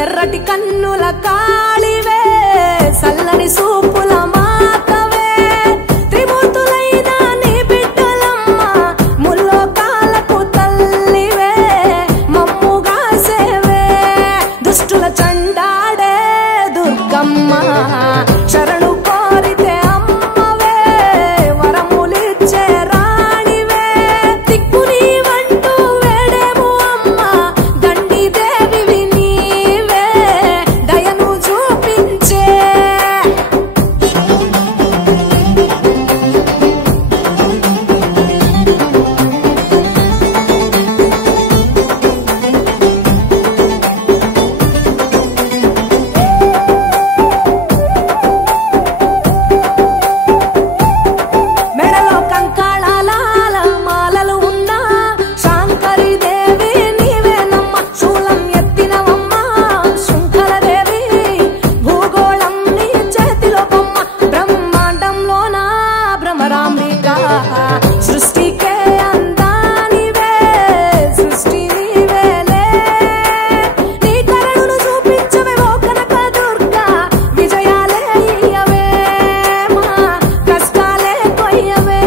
ఎర్రటి కన్నుల కాళివే సల్లని సూపుల మాతవే త్రిమూర్తులైన నీ బిడ్డలమ్మ ముల్లోకాలకు తల్లివే మమ్ముగా సేవే దుష్టుల చండాడే దుర్గమ్మ శరణు కోరితే అమ్మవే వరములిచ్చే రాణివే దిక్కు నీవంటూ వేడేము అమ్మ దండి దేవివి నీవే దయను చూపించే మెడలో కంకాళాల మాలలు ఉన్నా శాంకరి దేవి నీవేనమ్మ శూలం ఎత్తినవమ్మ శృంఖలదేవి భూగోళం నీ చేతిలో బొమ్మ బ్రహ్మాండంలోన భ్రమరాంబిక సృష్టికే అందానివే సృష్టి నీవేలే నీ కరుణను చూపించవే ఓ కనక దుర్గా విజయాలే ఇయ్యవే మా కష్టాలే కొయ్యవే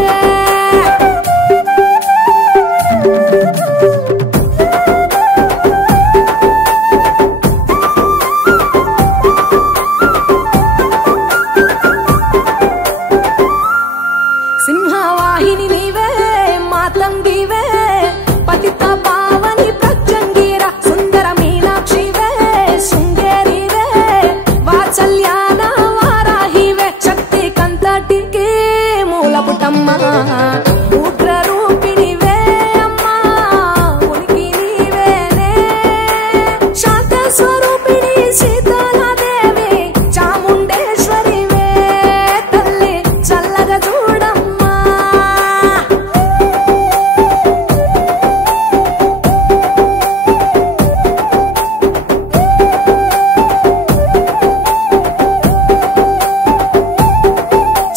సింహవాహిని నీవే మాతంగివే పతిత పావని ప్రత్యంగిర సుందర మీనాక్షివే శృంగేరివే వాత్సల్యాన వారాహివే శక్తి కంతటికి మూలపుటమ్మ ఉగ్ర రూపిణివే అమ్మా ఉనికి నీవేనే శాంత స్వరూపిణి సీతాలదేవి చాముండేశ్వరివే తల్లి చల్లగా చూడమ్మా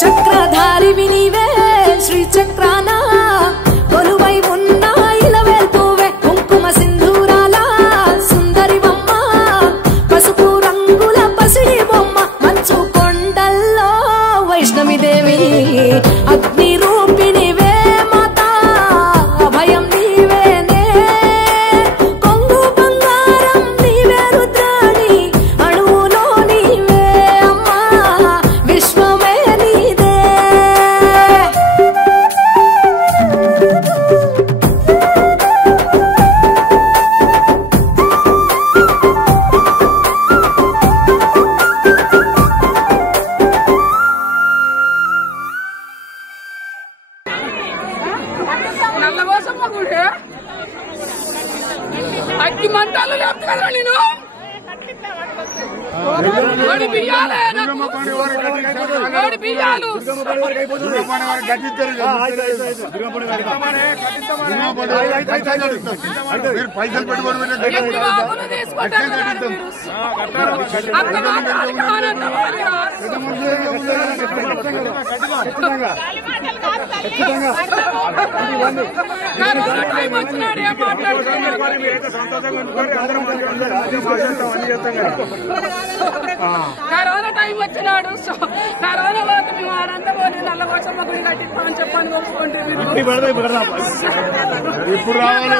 చక్రధారివి నీవే శ్రీచక్రాన కొలువై ఉన్న ఇలవేల్పువే కుంకుమ సింధూరాల సుందరివమ్మ పసుపు రంగుల పసిడి బొమ్మ మంచు కొండల్లో వైష్ణవి దేవి అగ్ని రూపిణివే మాతా అభయం నీవేనే కొంగు బంగారం నీవే రుద్రాణి అణువులో నీవే అమ్మా విశ్వమే నీదే నల్లగోసమ్మ గుడి అగ్గి మంటలు లేపుతారా నేను ఓడి బియ్యాలే ఓడి బియ్యాలు మీరు పైసలు పెట్టుబడి ఎప్పుడు బాబును తీసుకుంటారు కదా మీరు? అంత మాత్రానికి ఆనందం లేదా? కరోనా టైం వచ్చినాడు ఏం మాట్లాడుతున్నారు? కరోనా టైం వచ్చినాడు కరోనాలో మేము ఆనందపోతే నల్లగోసమ్మ గుడి కట్టిస్తామని చెప్పని కోసుకుంటుంది ఇప్పుడు రావాలి